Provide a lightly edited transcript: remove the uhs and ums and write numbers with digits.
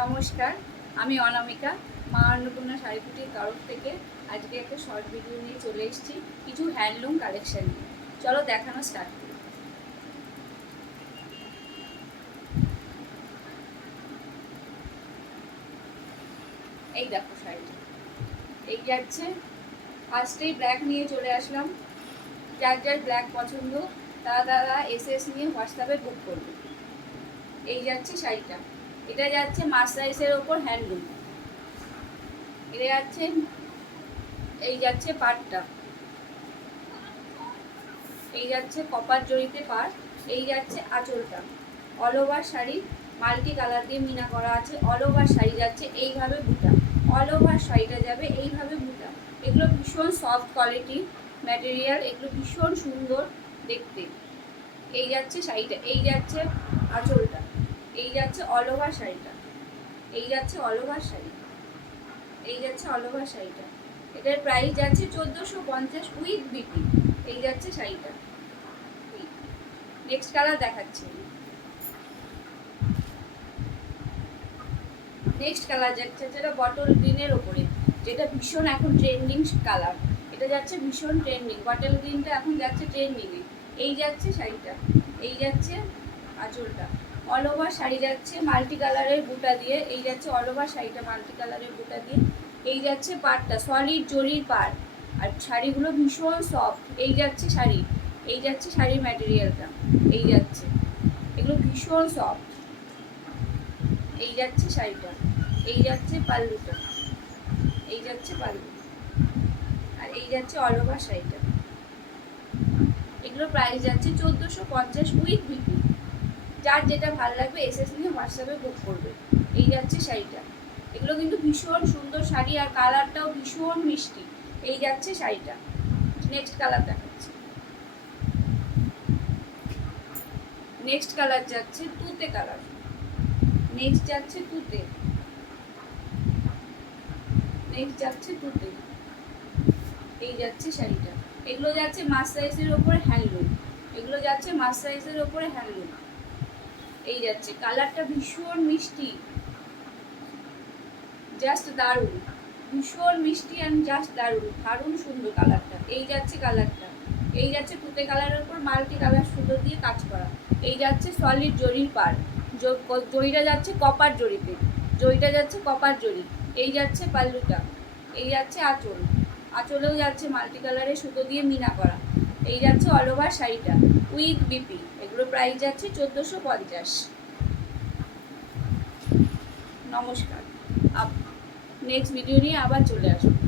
নমস্কার, আমি অনামিকা মা অন্নপূর্ণা শাড়িকুটির তরফ থেকে আজকে একটা শর্ট ভিডিও নিয়ে চলে এসেছি কিছু হ্যান্ডলুম কালেকশন নিয়ে। চলো দেখানো স্টার্ট করি। এই দেখো শাড়িটা, এই যাচ্ছে ফার্স্টেই ব্ল্যাক নিয়ে চলে আসলাম। যার যার ব্ল্যাক পছন্দ তারা এসএস নিয়ে হোয়াটসঅ্যাপে বুক করবে। এই যাচ্ছে শাড়িটা, এটা যাচ্ছে মার্সারাইজের ওপর হ্যান্ডলুম। এটা যাচ্ছে, এই যাচ্ছে পাড়টা, এই যাচ্ছে কপার জড়িতে পাড়, এই যাচ্ছে আঁচলটা। All over sari multi colour দিয়ে মিনা করা আছে। অল ওভার শাড়ি যাচ্ছে এইভাবে বুটা, অল ওভার শাড়িটা যাবে এইভাবে বুটা। এগুলো ভীষণ সফট কোয়ালিটির ম্যাটেরিয়াল, এগুলো ভীষণ সুন্দর দেখতে। এই যাচ্ছে শাড়িটা, এই যাচ্ছে আঁচলটা, এই যাচ্ছে অল ওভার শাড়িটা, এই যাচ্ছে অল ওভার শাড়ি, এই যাচ্ছে অল ওভার শাড়িটা। এটার প্রাইস যাচ্ছে 1450 উইথ বিপি। এই যাচ্ছে শাড়িটা। নেক্সট কালার দেখাচ্ছি। নেক্সট কালার যাচ্ছে যেটা বটল গ্রিনের ওপরে, যেটা ভীষণ এখন ট্রেন্ডিং কালার। এটা যাচ্ছে ভীষণ ট্রেন্ডিং, বটল গ্রিনটা এখন যাচ্ছে ট্রেন্ডিংয়ে। এই যাচ্ছে শাড়িটা, এই যাচ্ছে আঁচলটা। অল ওভার শাড়ি যাচ্ছে মাল্টি কালারের বুটা দিয়ে, এই যাচ্ছে অল ওভার শাড়িটা মাল্টি কালারের বুটা দিয়ে। এই যাচ্ছে পাড়টা, সলিড জরির পাড়, আর শাড়িগুলো ভীষণ সফট। এই যাচ্ছে শাড়ি, এই যাচ্ছে শাড়ির ম্যাটেরিয়ালটা, এই যাচ্ছে, এগুলো ভীষণ সফট। এই যাচ্ছে শাড়িটা, এই যাচ্ছে পাল্লুটা, এই যাচ্ছে পাল্লু, আর এই যাচ্ছে অল ওভার শাড়িটা। এগুলো প্রাইস যাচ্ছে 1450 উইথ বিপি। যার যেটা ভালো লাগবে এসএস নিয়ে হোয়াটসঅ্যাপে বুক করবে। এই যাচ্ছে শাড়িটা, এগুলো কিন্তু ভীষণ সুন্দর শাড়ি, আর কালারটাও ভীষণ মিষ্টি। এই যাচ্ছে শাড়িটা। নেক্সট কালার দেখাচ্ছি। নেক্সট কালার যাচ্ছে তুতে কালার, নেক্সট যাচ্ছে তুতে, নেক্সট যাচ্ছে তুতে। এই যাচ্ছে শাড়িটা, এগুলো যাচ্ছে মার্সারাইজের ওপরে হ্যান্ডলুম, এগুলো যাচ্ছে মার্সারাইজের ওপরে হ্যান্ডলুম। এই যাচ্ছে, কালারটা ভীষণ মিষ্টি, জাস্ট দারুণ, ভীষণ মিষ্টি অ্যান্ড জাস্ট দারুণ, দারুণ সুন্দর কালারটা। এই যাচ্ছে কালারটা, এই যাচ্ছে তুতে কালারের উপর মাল্টি কালার সুন্দর দিয়ে কাজ করা। এই যাচ্ছে সলিড জরির পাড়, জরিটা যাচ্ছে কপার জরিতে, জরিটা যাচ্ছে কপার জরি। এই যাচ্ছে পাল্লুটা, এই যাচ্ছে আঁচল, আঁচলেও যাচ্ছে মাল্টি কালারের সুতো দিয়ে মিনা করা। এই যাচ্ছে অল ওভার শাড়িটা উইথ বিপি। এগুলো প্রাইস যাচ্ছে 1450। নমস্কার, নেক্সট ভিডিও নিয়ে আবার চলে আসবো।